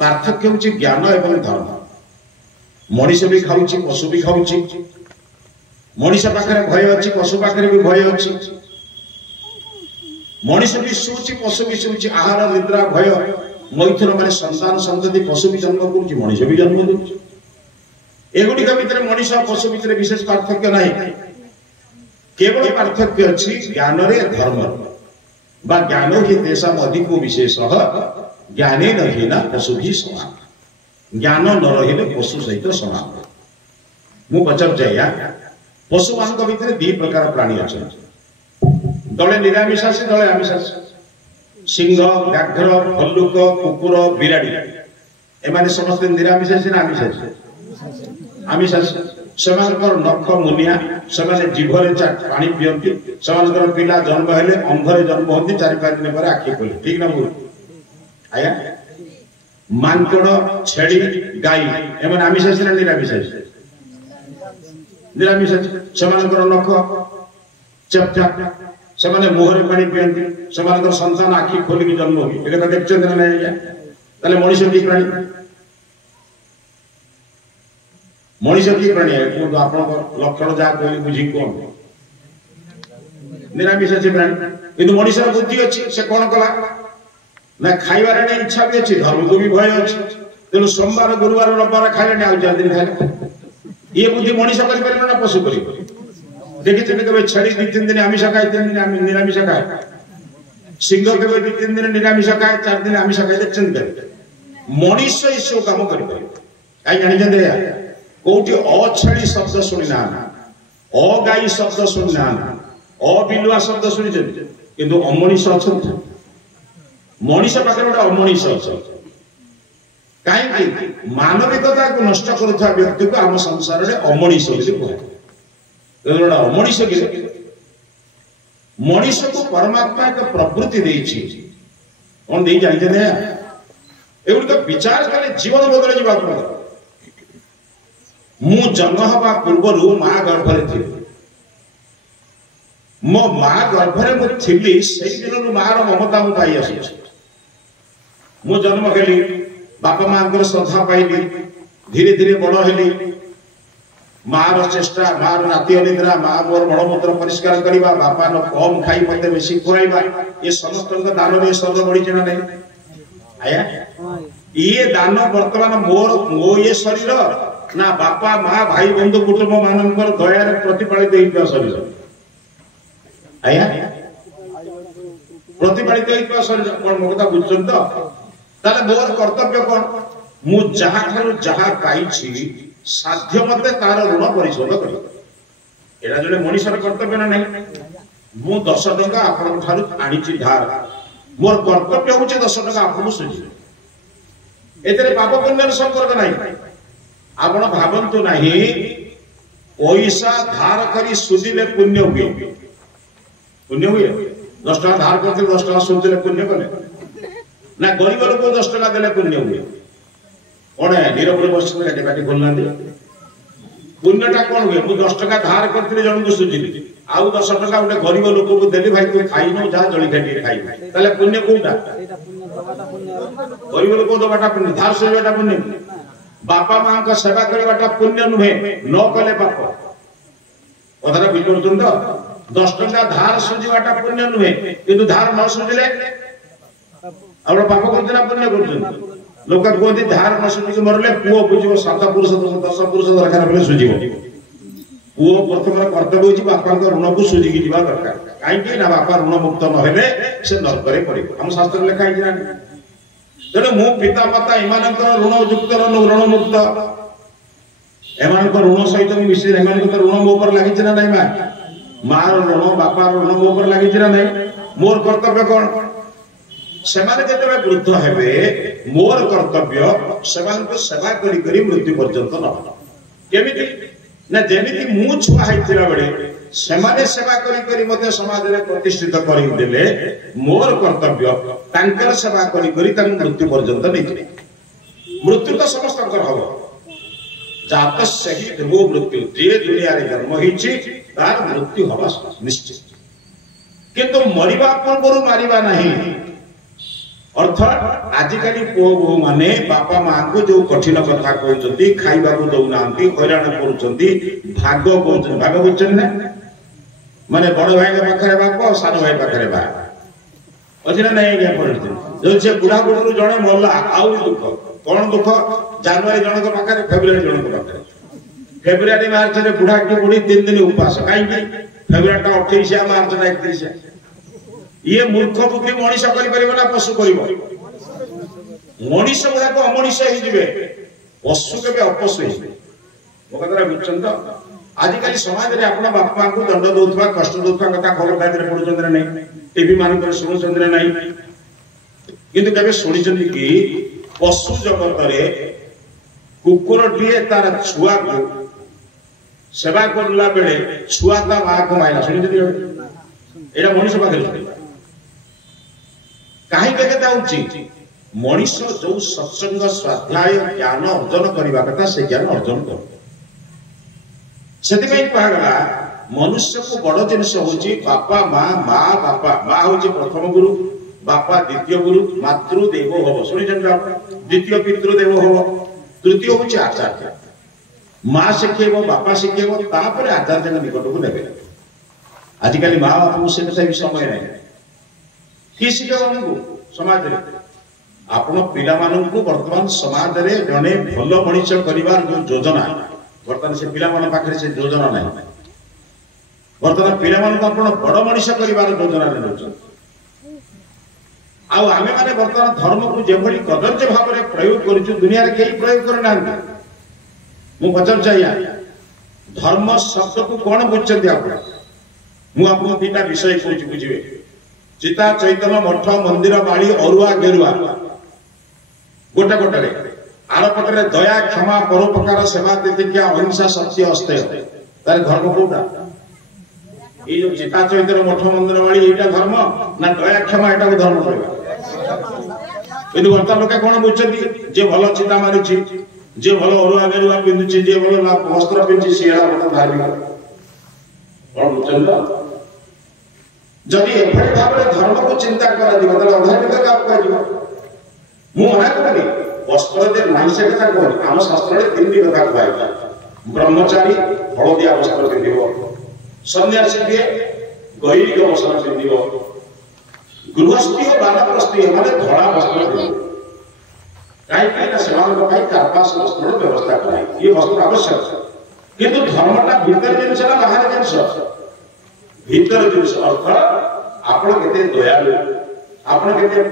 पार्थक्य होची ज्ञान एवं धर्म मनीष भी खाऊची पशु भी खाऊची मनीष पाखरे भय अछि पशु पाखरे भी भय अछि मनीष भी सोची पशु भी सोची आहार निद्रा भय मैथुन माने संतान संतति पशु भी जन्म करूची मनीष भी जन्म करूची एगुडी का भितर मनीष और पशु भितर विशेष पार्थक्य नाही केवल पार्थक्य अछि ज्ञान रे धर्म बा ज्ञान ही देशा अधिक विशेषः ज्ञाने न पशु भी समान ज्ञान न रहिले पशु सहित समान मु पचर जाया पशु मान भितर दी प्रकार प्राणी अछन दले निरामिषासी दले आमिषासी सिंह व्याघ्र भल्लुक कुकुर बिराड़ी एमाने समस्त निरामिषासी ना आमिषासी आमिषासी सेमानकर नख मुनिया सेमाने जीभरे पानी पियंती सेमानकर पिला जन्म हेले अंधरे जन्म होती 4-5 दिन पर आखि खोले ठीक ना बोल आया मानकड़ छेड़ी गाई एमन आमिषासी ना निरामिषासी निरामिषासी सेमानकर नख चप चप सेमाने मुहरे पानी पियंती सेमानकर संतान आखि खोली जन्म होगी एटा देखछन ना नहीं ताले मनुष्य की प्राणी मनीष की प्राणी है आप लक्षण जहाँ कहली बुझी कौन निरामिषासी प्राणी किंतु मनीष बुद्धि अच्छी से कौन कला ना खाइबार इच्छा भी अच्छी धर्म को भी भय अच्छी तेणु सोमवार गुरुवार रविवार खाइले आउ 4 दिन खाइले ये बुद्धि मनीष कर पशु कर देखिए कभी छड़ी 2-3 दिन आमिष खाए 3 दिन निरामिष खाए सिंह के 2-3 दिन निरामिष खाए 4 दिन आमिष खाए देखते मनीष ये सब कम कर कहीं जानी कोटी अछड़ी शब्द शुणी ना अगाई शब्द शुणी ना अबिलुआ शब्द शुणी किंतु अमनीष अच्छा मनीष पाखे गोटे अमनीष अच्छा कहीं मानविकता को नष्ट करुवा व्यक्ति को आम संसार में अमनीष कहे अमनीष मनीष को परमात्मा एक प्रवृत्ति देछि कौन दे जानते एगुड़ विचार कले जीवन बदल जावा मु जन्म हवा पूर्व माँ गर्भरे थी मो माँ गर्भरे मु थिली से दिन माँ ममता मु पाई आस मु जन्म हेली बापा माँ श्रद्धा पाइली धीरे धीरे बड़ हेली माँ चेष्टा माँ राति अनिद्रा माँ मोर मलमूत्र परिष्कार करवा बापा न कम खाई मत बेसी खुआइबा ये समस्त दान में शरीर बढ़ी ना नहीं आया ये दान वर्तमान मोर मो ये शरीर ना बापा माँ भाई बंधु कुटुंब मानकर दया प्रतिपालित होता शरीर आया प्रतिपालित होता शरीर कौन मो कथा बुझुन तो ताले मोर कर्तव्य कौन मु जहा ठारू जहा पाइछि साध्य मते तार ऋण परिशोध कर एटा जने मनीषर कर्तव्य ना नहीं मु 10 टका आपन ठारू आनिछि धार मोर कर्तव्य होछि 10 टका आपन सुझि एतरे पाप पुण्यर संपर्क नहीं आपण भावंतु नहीं पैसा धार करी सुझिले पुण्य हुए 10 टका धार करते 10 टका सुझिले पुण्य कले ना गरीब लोक 10 टका देले पुण्य हुए कौन है नीरव बस पाटी खोलना पुण्यटा कौन हुए मुझे 10 टका धार करते जन को सुझिली आउ 10 टका गोटे गरीब लोक को देली भाई तू खाई न जहाँ जलिखा खाई ताले पुण्य कोटा गरीब लोक दबाटा पुण्य धार सुझाटा पुण्य बापा माँ का सेवा करवाटा पुण्य नुहे न कले पाप कथा बुझे तो 10 टका धार सुझाटा पुण्य नुहे किंतु धार न सुझिले आप पाप करते पुण्य कर लोक कहते धार न सुझिक मरले पुओ बुझे 7 पुरुष 10 पुरुष दरकार पड़े सुझिब पुओ प्रथम कर्तव्य हो बापा ऋण को सुझिकी जा दरकार कहीं बापा ऋण मुक्त नहेले से नरक पड़े आम शास्त्र लिखा है तेणु मु पिता माता इन ऋण युक्त ऋण मुक्त एम ऋण सहित मिश्र एम ऋण मो पर लगी ना नहीं माँ ऋण बापा ऋण मो पर लगी ना नहीं मोर कर्तव्य कौन से वृद्ध हेबे मोर कर्तव्य से सेवा करी मृत्यु पर्यंत नमी ना जमी मु छुआ होता बेले सेमाने सेवा करी मते समाज रे प्रतिष्ठित करी देले मोर कर्तव्य तांकर सेवा करी मृत्यु पर्यंत नहीं मृत्यु तो समस्त हम जात सही ध्रुव मृत्यु जे दुनिया रे जन्म होइछि तार मृत्यु हवा निश्चित किंतु मरिबा पूर्व मारिबा नहीं अर्थात आजिकाली पुओ बो माने बापा मां को जो कठिन कथा कहउचंती खाइबा को दउ नांती हैरान करूचंती भाग कहउचंती भाग बुझछन ना माने बड़ भाई के पाखरे बाप सान भाई पाखरे बा अजिना नहीं गया पड़ते जो से बुढ़ा बुढ़ू जणे मल्ला आउ दुख कोन दुख जनवरी जण के पाखरे फेब्रुआरी जण के पाखरे फेब्रुआरी मार्च रे बुढ़ा के बुढ़ी 3 दिन उपवास काई फेब्रुआरी टा 28 मार्च टा 31 ये मूर्ख बुद्धि मनीष करि परिबो ना पशु करिबो मनीष गुडा को अमनीष हे जिवे पशु केबे अपशु हे मो कतरा बुझछन तो आजिकाली समाज रे आपन बापा को दंड दोथवा कष्ट दोथवा कथा खबर कागज रे पढुचंद्र नै टीवी मान पर सुनुचंद्र नै किंतु केबे सुनिचंदी कि पशु जगत रे कुकुर टिए तार छुआ को सेवा करला बेले छुआ ता मां को माइला सुनिचंदी एटा मनीष पाखरे काहे कहता होची मनीष जो सत्संग स्वाध्याय ज्ञान अर्जन करबा कथा से ज्ञान अर्जन कर सेति पई कहला मनुष्य को बड़ जिनिस होची बापा मां मां बापा मां होची प्रथम गुरु बापा द्वितीय गुरु मातृ देवो भव सुनि जन द्वितीय पितृ देवो भव तृतीय होची आचार्य मां शिखेबो बापा शिखेबो तापर आचार्य निकट को नेबे आजिकाली मां बापा से कथा भी समय नै कि शिखेबो हमको समाज रे आपण पिला मानन को वर्तमान समाज रे जने भलो मनीष करिवार जो योजना वर्तमान से पिला मान पाखरे से योजना नै वर्तमान पिला मान को आपण बड़ मनीष करिवार योजना नै नोच आ आमे माने वर्तमान धर्म को जे भली कदर्य भाव रे प्रयोग करिछु दुनिया रे केही प्रयोग करना मु पचर चाहिया धर्म शब्द को कोन बुझछथि आपण मु आपन तीटा विषय कहूची बुझिबे चिता चैतन्य मठ मंदिर बाड़ी अरुआ गेरुआ गोटे गोटे आर पटरे दया क्षमा परोपकार सेवा तितिज्ञा अहिंसा सत्य अस्तेय तार धर्म कोटा ए जो चिता चैतन्य मठ मंदिर बाड़ी एटा धर्म ना दया क्षमा एटा को धर्म कहबा किंतु वर्तमान लोके कोन बुझछथि जे भलो चिता मारिछि जे भलो अरुआ गेरुआ पिंदुछि जे भलो वस्त्र पिंछि सिया बड़ धार्मिक कोन बुझछन जदि एभଳି भाବରେ धर्म को चिंता करा दिबा त अधार्मिक काम कर दिबा मु मना करबी वस्त्र दे नाही से कथा कोन हम शास्त्र रे तीन कथा कहै ब्रह्मचारी हळदिया वस्त्र पिंदिबो सन्यासी के गैरिक वस्त्र पिंदिबो गृहस्थी और वानप्रस्थी माने धळा वस्त्र पिंदिबो काई काई ना सेवा को काई कार्पास वस्त्र व्यवस्था कराई ये वस्त्र आवश्यक किंतु धर्मटा भीतर जिंस ना बाहर जिंस भीतर जिनिस अर्थ आपण केते दयालु आपण केते